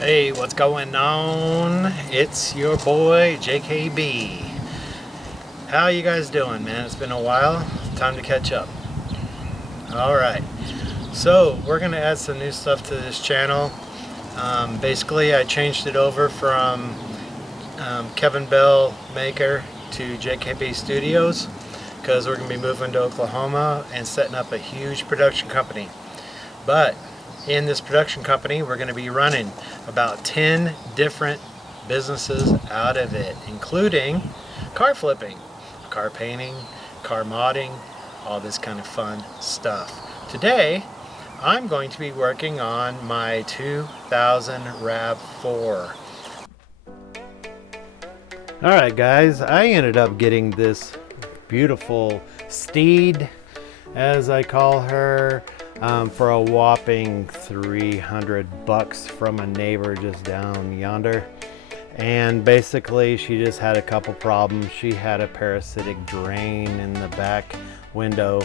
Hey, what's going on? It's your boy JKB. How you guys doing, man? It's been a while. Time to catch up. Alright, so we're gonna add some new stuff to this channel. Basically, I changed it over from Kevin Bell Maker to JKB Studios because we're gonna be moving to Oklahoma and setting up a huge production company. But in this production company, we're going to be running about 10 different businesses out of it, including car flipping, car painting, car modding, all this kind of fun stuff. Today, I'm going to be working on my 2000 RAV4. Alright guys, I ended up getting this beautiful steed, as I call her, for a whopping $300 from a neighbor just down yonder. And basically she just had a couple problems. She had a parasitic drain in the back window.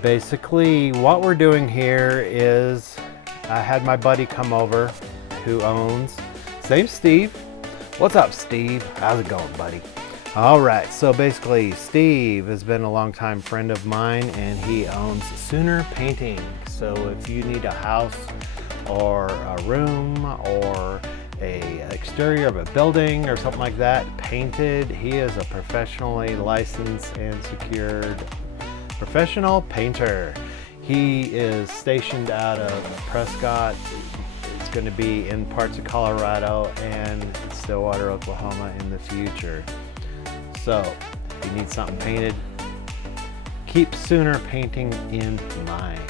Basically what we're doing here is I had my buddy come over who owns, his name's Steve. What's up, Steve? How's it going, buddy? Alright, so basically Steve has been a longtime friend of mine and he owns Sooner Painting. So if you need a house or a room or a exterior of a building or something like that painted, he is a professionally licensed and secured professional painter. He is stationed out of Prescott. It's going to be in parts of Colorado and Stillwater, Oklahoma in the future. So, if you need something painted, keep Sooner Painting in mind.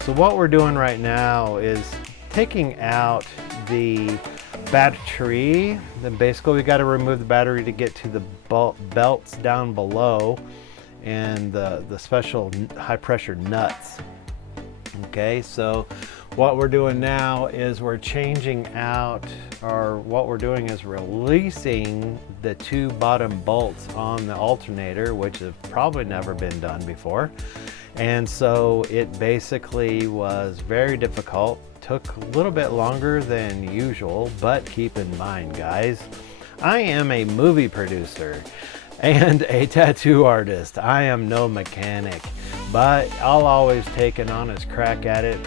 So what we're doing right now is taking out the battery. Then basically we got to remove the battery to get to the belts down below and the special high pressure nuts. Okay, so what we're doing now is we're changing out, or what we're doing is releasing the two bottom bolts on the alternator, which have probably never been done before. And so it basically was very difficult, took a little bit longer than usual, but keep in mind guys, I am a movie producer and a tattoo artist. I am no mechanic, but I'll always take an honest crack at it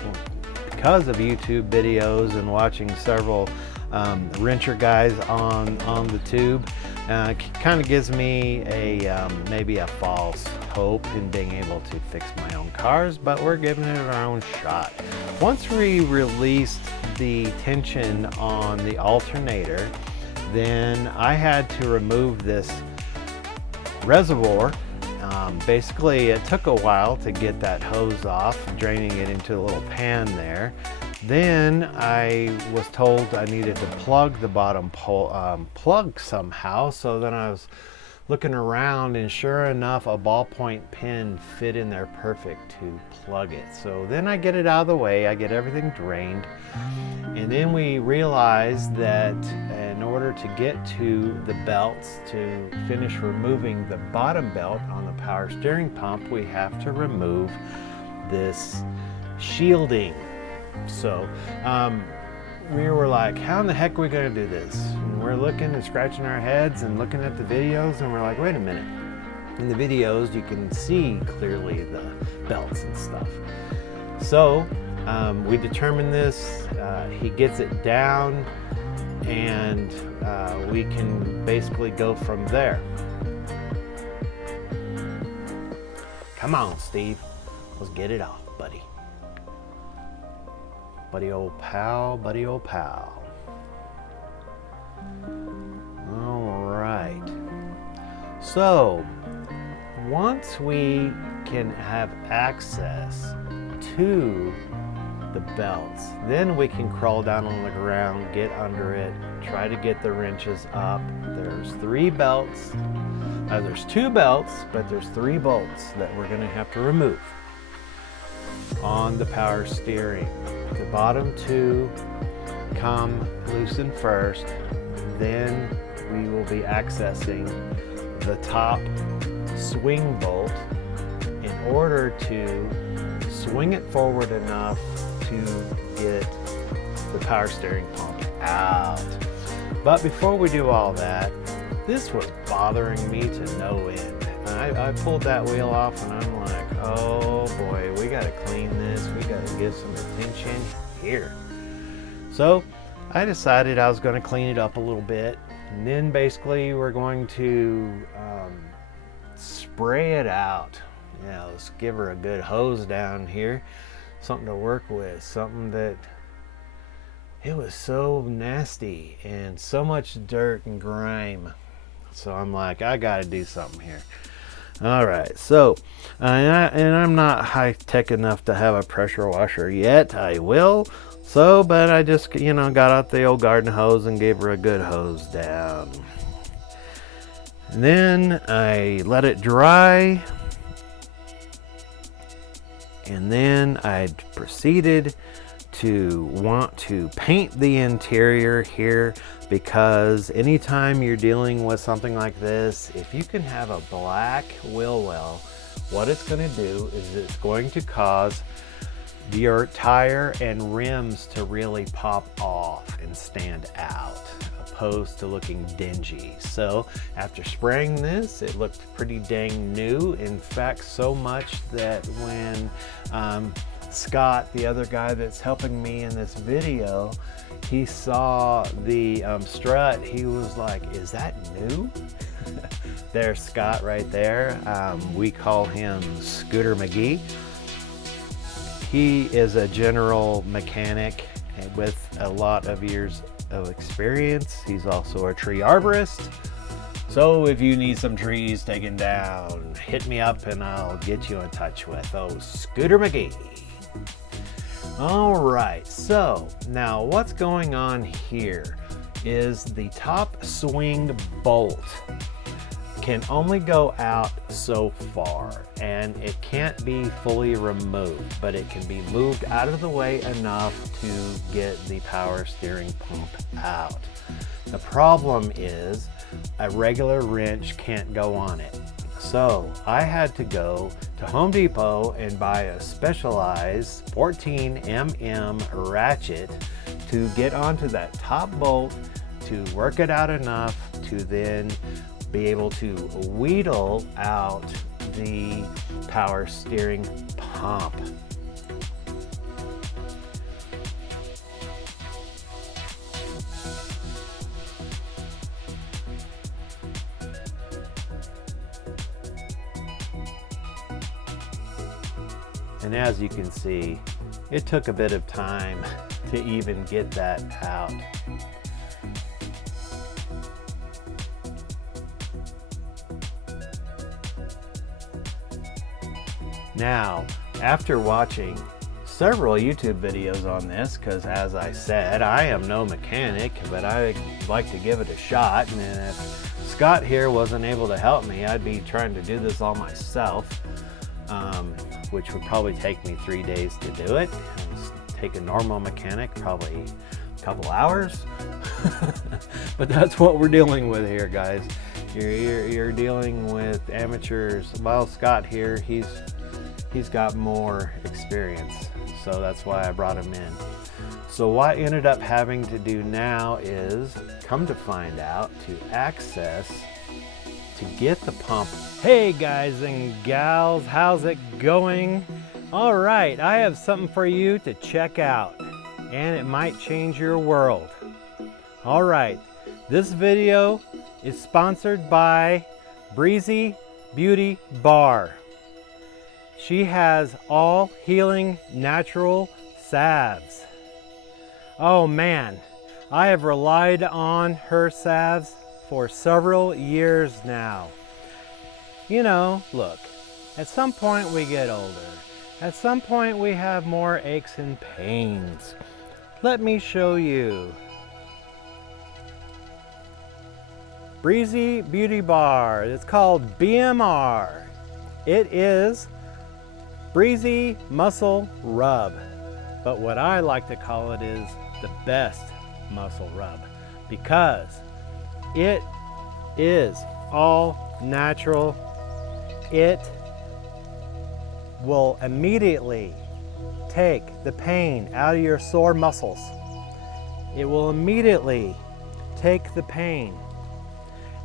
because of YouTube videos and watching several wrencher guys on the tube. Kind of gives me a maybe a false hope in being able to fix my own cars, but we're giving it our own shot. Once we released the tension on the alternator, then I had to remove this reservoir. Basically it took a while to get that hose off, draining it into a little pan there. Then I was told I needed to plug the bottom plug somehow, so then I was looking around and sure enough a ballpoint pen fit in there perfect to plug it. So then I get it out of the way, I get everything drained, and then we realized that in order to get to the belts to finish removing the bottom belt on the power steering pump, we have to remove this shielding. So we were like, how in the heck are we going to do this? And we're looking and scratching our heads and looking at the videos, and we're like, wait a minute. In the videos you can see clearly the belts and stuff. So we determined this, he gets it down, and we can basically go from there. Come on, Steve, let's get it off, buddy. Buddy old pal, buddy old pal. All right. So once we can have access to the belts, then we can crawl down on the ground, get under it, try to get the wrenches up. There's three belts. There's two belts, but there's three bolts that we're going to have to remove on the power steering. The bottom two come loosen first, then we will be accessing the top swing bolt in order to swing it forward enough to get the power steering pump out. But before we do all that, this was bothering me to no end. I pulled that wheel off and I'm like, oh boy, we gotta clean this. We gotta give some attention here. So I decided I was gonna clean it up a little bit. And then basically we're going to spray it out. You know, let's give her a good hose down here. Something to work with, something that, it was so nasty and so much dirt and grime. So I'm like, I gotta do something here. All right, so, and I'm not high tech enough to have a pressure washer yet. I will. So, but I just, you know, got out the old garden hose and gave her a good hose down. And then I let it dry. And then I proceeded to want to paint the interior here, because anytime you're dealing with something like this, if you can have a black wheel well, what it's going to do is it's going to cause your tire and rims to really pop off and stand out, opposed to looking dingy. So after spraying this, it looked pretty dang new. In fact, so much that when Scott, the other guy that's helping me in this video, he saw the strut, he was like, is that new? There's Scott right there. We call him Scooter McGee. He is a general mechanic with a lot of years of experience. He's also a tree arborist. So if you need some trees taken down, hit me up and I'll get you in touch with Scooter McGee. All right, so now what's going on here is the top swing bolt can only go out so far, and it can't be fully removed, but it can be moved out of the way enough to get the power steering pump out. The problem is a regular wrench can't go on it. So I had to go to Home Depot and buy a specialized 14mm ratchet to get onto that top bolt, to work it out enough to then be able to wheedle out the power steering pump. And as you can see, it took a bit of time to even get that out. Now, after watching several YouTube videos on this, because as I said, I am no mechanic, but I like to give it a shot, and if Scott here wasn't able to help me, I'd be trying to do this all myself. Which would probably take me 3 days to do it. Take a normal mechanic probably a couple hours. But that's what we're dealing with here, guys. You're dealing with amateurs. Well, Scott here, he's got more experience, so that's why I brought him in. So what I ended up having to do now is, come to find out, to get the pump. Hey guys and gals, how's it going? All right, I have something for you to check out, and it might change your world. All right, this video is sponsored by Breezy Beauty Bar. She has all healing natural salves. Oh man, I have relied on her salves for several years now. You know, look, at some point we get older. At some point we have more aches and pains. Let me show you. Breezy Beauty Bar. It's called BMR. It is Breezy Muscle Rub. But what I like to call it is the best muscle rub, because it is all natural. It will immediately take the pain out of your sore muscles. it will immediately take the pain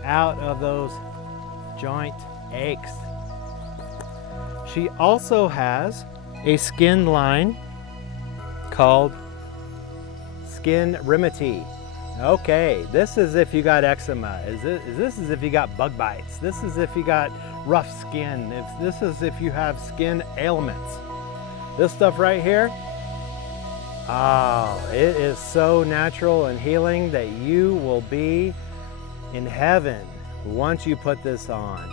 out of those joint aches. She also has a skin line called Skin Remedy. Okay, this is if you got eczema. This is if you got bug bites. This is if you got rough skin. This is if you have skin ailments. This stuff right here, oh, it is so natural and healing that you will be in heaven once you put this on.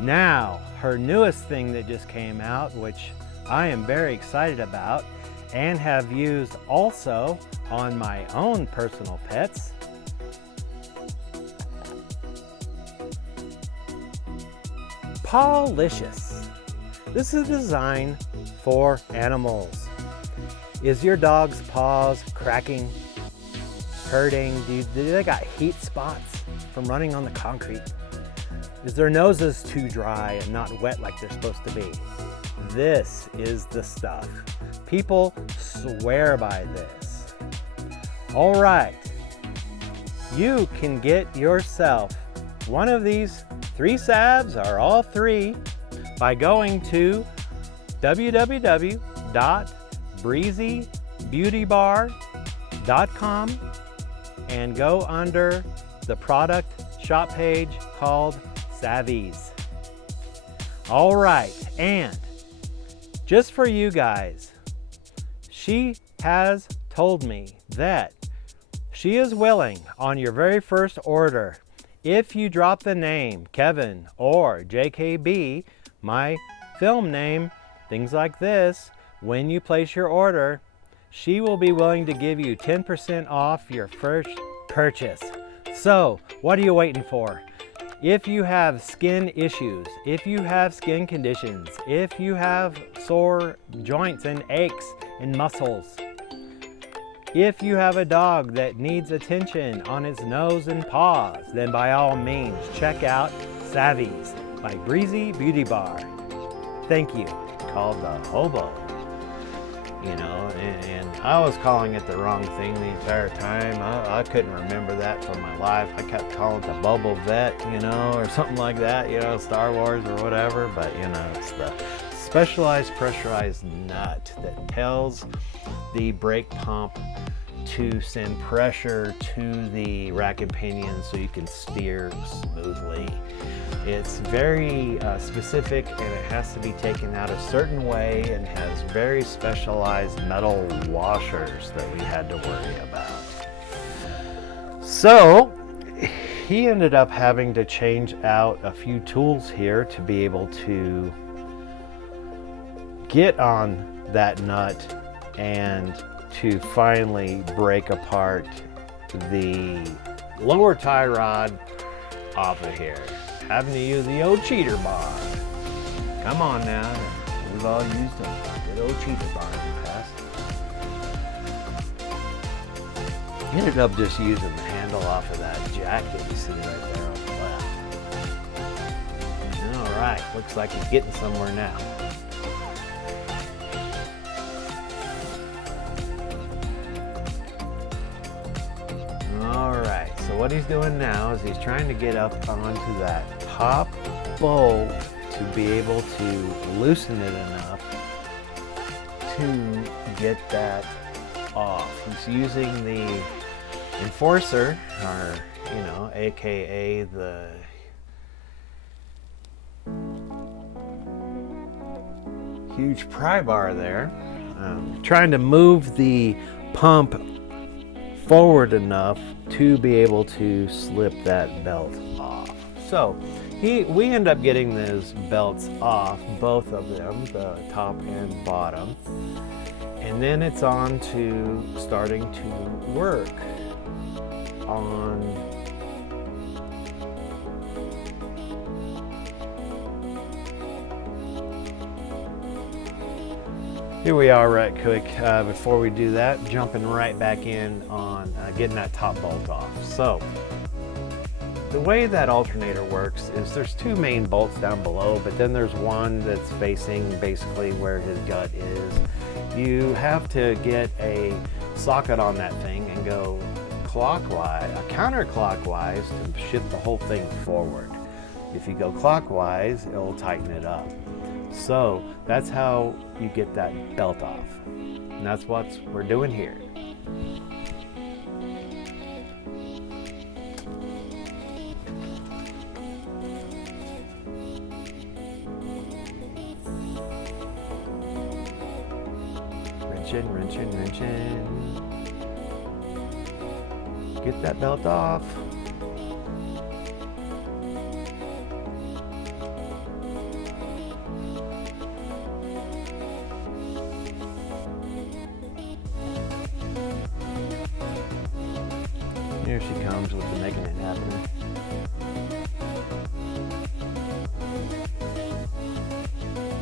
Now, her newest thing that just came out, which I am very excited about and have used also on my own personal pets, Pawlicious. This is designed for animals. Is your dog's paws cracking, hurting? Do they got heat spots from running on the concrete? Is their noses too dry and not wet like they're supposed to be? This is the stuff. People swear by this. All right, you can get yourself one of these 3 salves or all 3 by going to www.breezybeautybar.com and go under the product shop page called Savvies. All right, and just for you guys, she has told me that she is willing on your very first order, if you drop the name Kevin or JKB, my film name, things like this, when you place your order, she will be willing to give you 10% off your first purchase. So, what are you waiting for? If you have skin issues, if you have skin conditions, if you have sore joints and aches and muscles, if you have a dog that needs attention on its nose and paws, then by all means check out Savvies by Breezy Beauty Bar. Thank you. Called the Hobo. You know, and I was calling it the wrong thing the entire time. I couldn't remember that for my life. I kept calling it the Bobo Vet, you know, or something like that, you know, Star Wars or whatever. But, you know, it's the specialized pressurized nut that tells the brake pump to send pressure to the rack and pinion so you can steer smoothly. It's very specific, and it has to be taken out a certain way and has very specialized metal washers that we had to worry about. So he ended up having to change out a few tools here to be able to get on that nut and to finally break apart the lower tie rod off of here. Having to use the old cheater bar. Come on now, we've all used a good old cheater bar in the past. Ended up just using the handle off of that jack that you see right there on the left. All right, looks like he's getting somewhere now. All right, so what he's doing now is he's trying to get up onto that top bolt to be able to loosen it enough to get that off. He's using the enforcer, or, you know, AKA the huge pry bar there, trying to move the pump forward enough to be able to slip that belt off. So we end up getting those belts off, both of them, the top and bottom, and then it's on to starting to work on here we are right quick. Before we do that, jumping right back in on getting that top bolt off. So the way that alternator works is there's 2 main bolts down below, but then there's one that's facing basically where his gut is. You have to get a socket on that thing and go clockwise, counterclockwise to shift the whole thing forward. If you go clockwise, it'll tighten it up. So that's how you get that belt off. And that's what we're doing here. Wrenching. Get that belt off. Here she comes with the making it happen.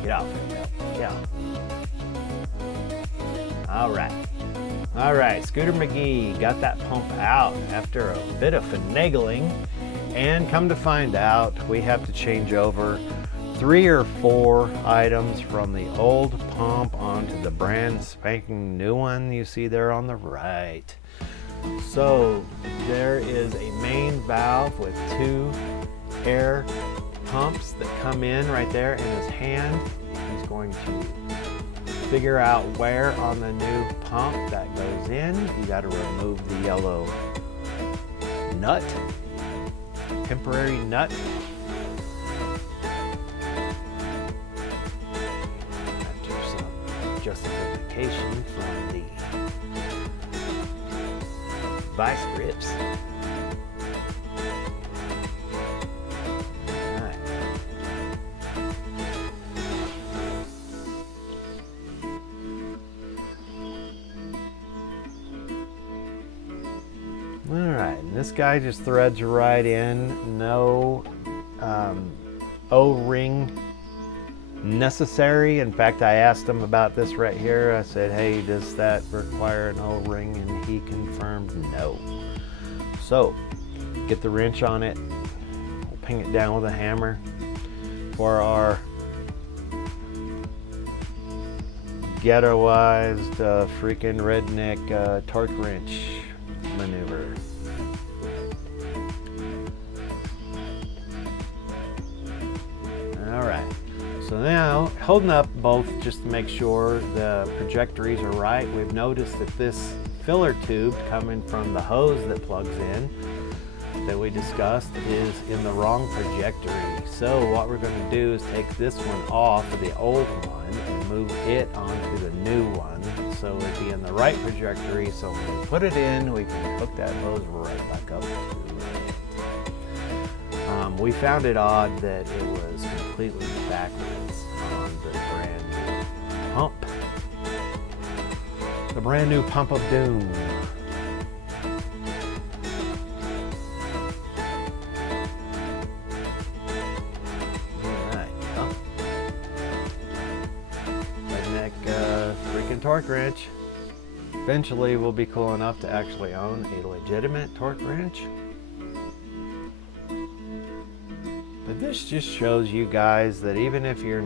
Get out there, belt. Get out. All right, Scooter McGee got that pump out after a bit of finagling, and come to find out, we have to change over 3 or 4 items from the old pump onto the brand spanking new one you see there on the right. So there is a main valve with 2 air pumps that come in right there in his hand. He's going to figure out where on the new pump that goes in. You got to remove the yellow nut, temporary nut. After some justification from the vice grips. Alright, and this guy just threads right in, no O-ring necessary. In fact, I asked him about this right here. I said, hey, does that require an O-ring? And he confirmed no. So, get the wrench on it, we'll ping it down with a hammer for our ghettoized freaking redneck torque wrench maneuver. Alright, so now holding up both just to make sure the trajectories are right. We've noticed that this filler tube coming from the hose that plugs in that we discussed is in the wrong trajectory. So what we're going to do is take this one off of the old one and move it onto the new one so it'd be in the right trajectory, so when we put it in we can hook that hose right back up to it. We found it odd that it was completely backwards on the brand new pump. The brand new pump of doom. Torque wrench. Eventually we'll be cool enough to actually own a legitimate torque wrench. But this just shows you guys that even if you're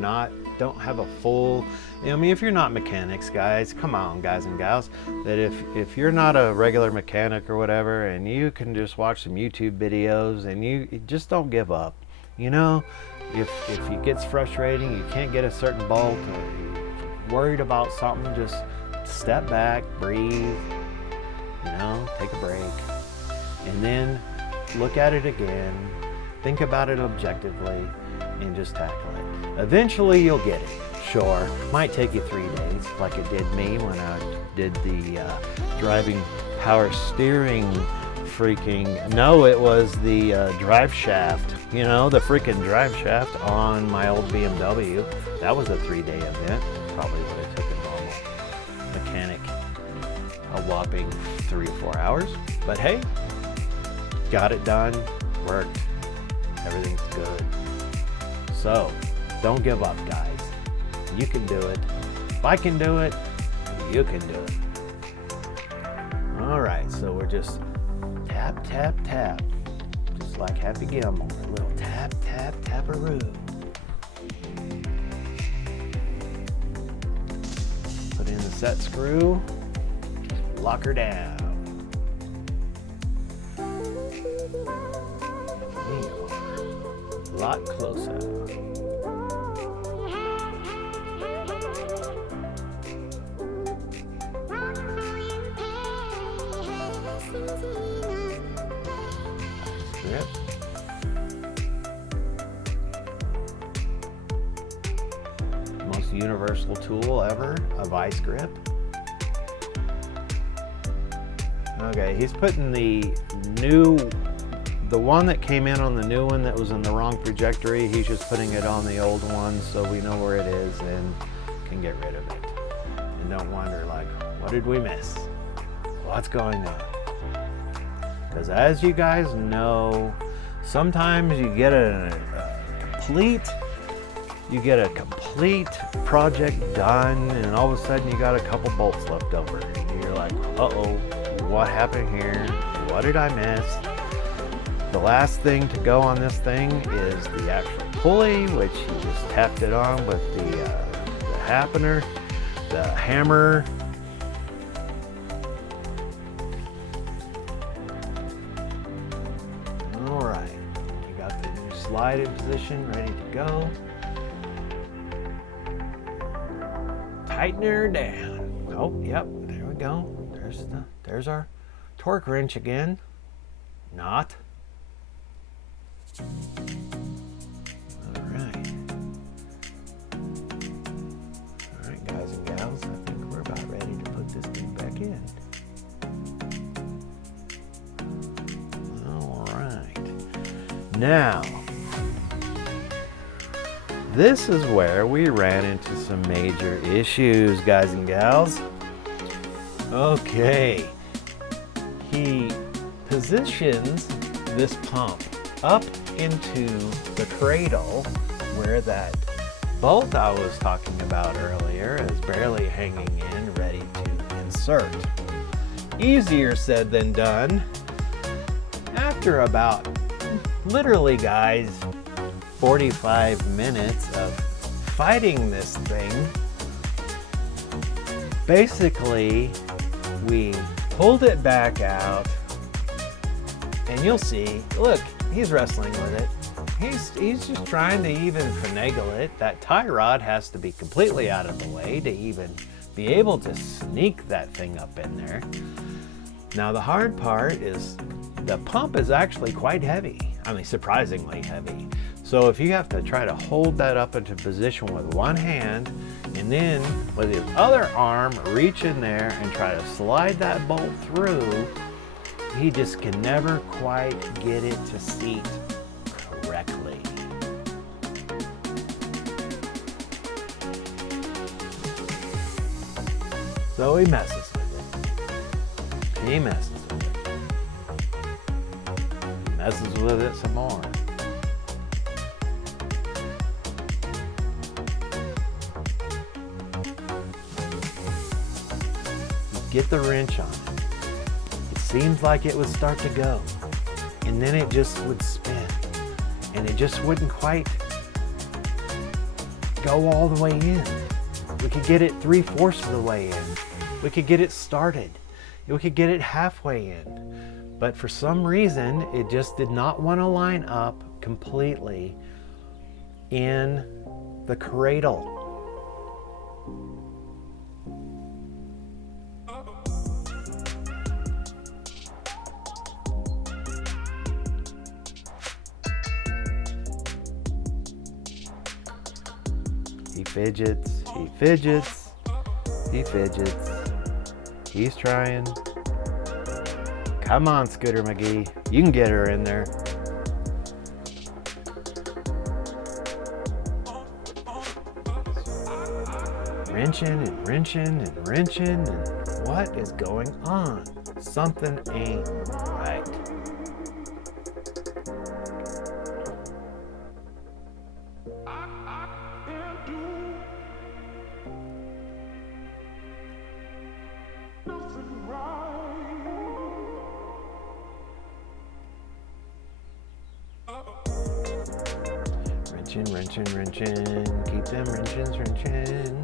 don't have a full, I mean, if you're not mechanics, guys, come on, guys and gals, that if you're not a regular mechanic or whatever, and you can just watch some YouTube videos and you just don't give up. You know, if it gets frustrating, you can't get a certain bolt, or worried about something, just step back, breathe, you know, take a break, and then look at it again, think about it objectively, and just tackle it. Eventually you'll get it. Sure, might take you 3 days, like it did me when I did the driving power steering it was the drive shaft, you know, the freaking drive shaft on my old BMW. That was a 3-day event. Probably would have taken normal mechanic a whopping 3 or 4 hours. But hey, got it done, worked, everything's good. So, don't give up, guys. You can do it. If I can do it, you can do it. Alright, so we're just tap, tap, tap. Just like Happy Gilmore. A little tap, tap, tap-a-roo. Put in the set screw. lock her down. We are a lot closer. Grip. Most universal tool ever, a vice grip. Okay, he's putting the one that came in on the new one that was in the wrong trajectory, he's just putting it on the old one so we know where it is and can get rid of it. And don't wonder, like, what did we miss? What's going on? Because as you guys know, sometimes you get a complete project done, and all of a sudden you got a couple bolts left over. And you're like, uh-oh, what happened here? What did I miss? The last thing to go on this thing is the actual pulley, which you just tapped it on with the hammer. All right, you got the new slide in position, ready to go. Tighten her down. Oh, yep, there we go. There's our torque wrench again. Not. All right, guys and gals, I think we're about ready to put this thing back in. All right, now this is where we ran into some major issues, guys and gals. Okay, he positions this pump up into the cradle where that bolt I was talking about earlier is barely hanging in, ready to insert. Easier said than done. After about, literally guys, 45 minutes of fighting this thing, basically we pulled it back out, and you'll see, look, he's wrestling with it. He's just trying to even finagle it. That tie rod has to be completely out of the way to even be able to sneak that thing up in there. Now the hard part is the pump is actually quite heavy. I mean, surprisingly heavy. So if you have to try to hold that up into position with one hand and then with your other arm reach in there and try to slide that bolt through, he just can never quite get it to seat correctly. So he messes with it. He messes with it. He messes with it some more. You get the wrench on it. It seems like it would start to go, and then it just would spin, and it just wouldn't quite go all the way in. We could get it 3/4 of the way in. We could get it started. We could get it halfway in. But for some reason, it just did not want to line up completely in the cradle. He fidgets, he fidgets, he fidgets. He's trying. Come on, Scooter McGee. You can get her in there. Wrenching and wrenching and wrenching, and what is going on? Something ain't right. Wrenching, wrenching, keep them wrenching, wrenching.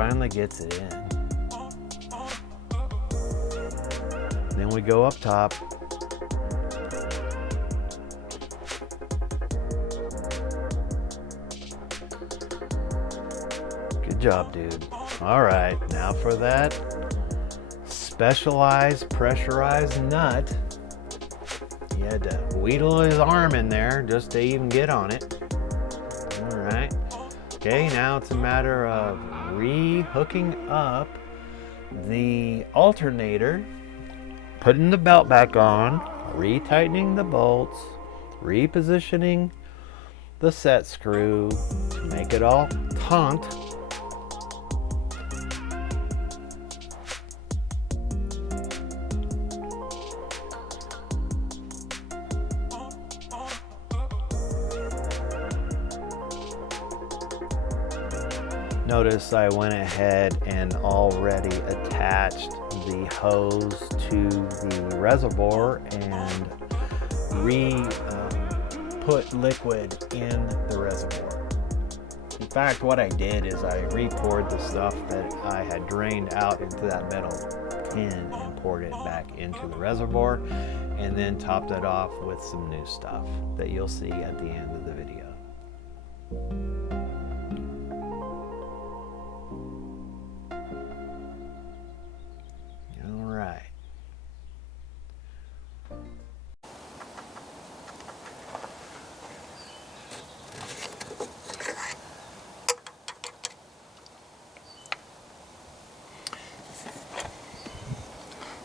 finally gets it in. Then we go up top. Good job, dude. All right, now for that specialized pressurized nut. He had to wheedle his arm in there just to even get on it. All right. Okay, now it's a matter of re-hooking up the alternator, putting the belt back on, retightening the bolts, repositioning the set screw to make it all taut. Notice I went ahead and already attached the hose to the reservoir and put liquid in the reservoir. In fact, what I did is I re-poured the stuff that I had drained out into that metal tin and poured it back into the reservoir, and then topped it off with some new stuff that you'll see at the end of the video.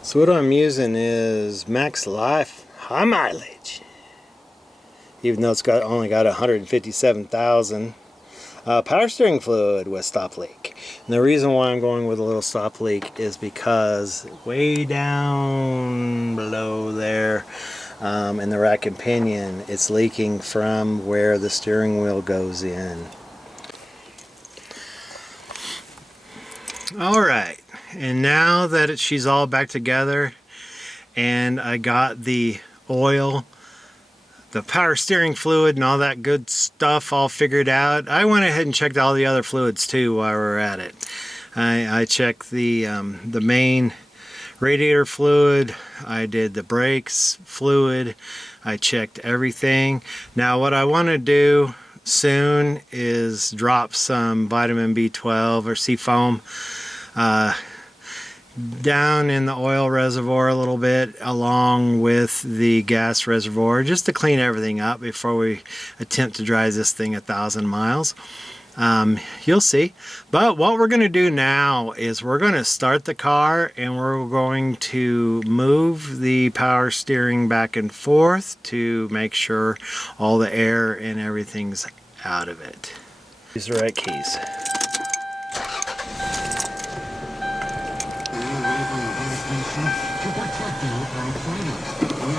So what I'm using is Max Life high mileage, even though it's only got 157,000 power steering fluid with stop leak. And the reason why I'm going with a little stop leak is because way down below there in the rack and pinion, it's leaking from where the steering wheel goes in. All right. And now that she's all back together and I got the oil, the power steering fluid and all that good stuff all figured out, I went ahead and checked all the other fluids too while we were at it. I checked the main radiator fluid, I did the brakes fluid, I checked everything. Now what I want to do soon is drop some vitamin B12 or seafoam down in the oil reservoir a little bit along with the gas reservoir, just to clean everything up before we attempt to drive this thing 1,000 miles. You'll see. But what we're going to do now is we're going to start the car and we're going to move the power steering back and forth to make sure all the air and everything's out of it. These are the right keys.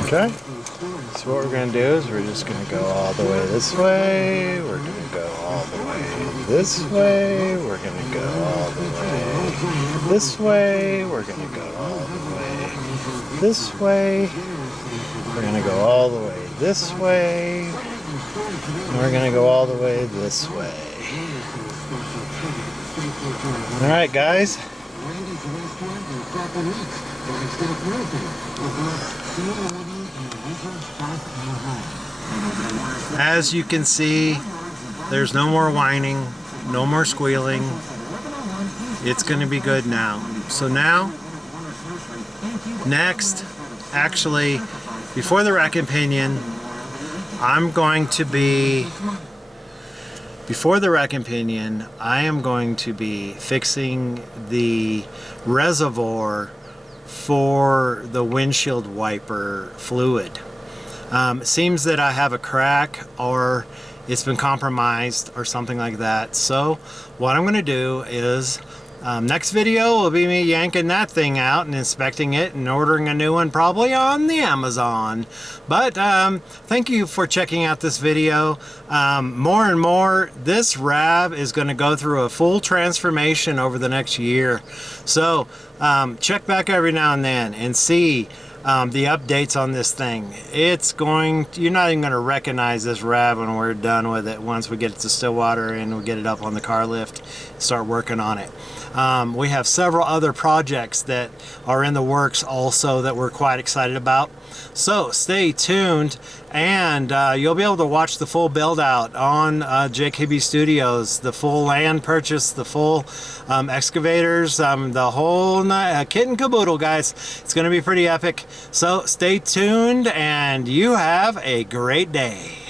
Okay, so what we're going to do is we're just going to go all the way this way, we're going to go all the way this way, we're going to go all the way this way, we're going to go all the way this way, we're going to go all the way this way, and we're going to go all the way this way. Alright guys. As you can see, there's no more whining, no more squealing. It's going to be good now. So now, next, actually, before the rack and pinion, I am going to be fixing the reservoir for the windshield wiper fluid. It seems that I have a crack or it's been compromised or something like that. So what I'm going to do is next video will be me yanking that thing out and inspecting it and ordering a new one probably on the Amazon. But thank you for checking out this video. More and more, this RAV is going to go through a full transformation over the next year. So check back every now and then and see the updates on this thing. You're not even going to recognize this RAV when we're done with it, once we get it to Stillwater and we get it up on the car lift, start working on it. We have several other projects that are in the works also that we're quite excited about. So stay tuned, and you'll be able to watch the full build out on JKB Studios, the full land purchase, the full excavators, the whole kit and caboodle, guys. It's going to be pretty epic. So stay tuned, and you have a great day.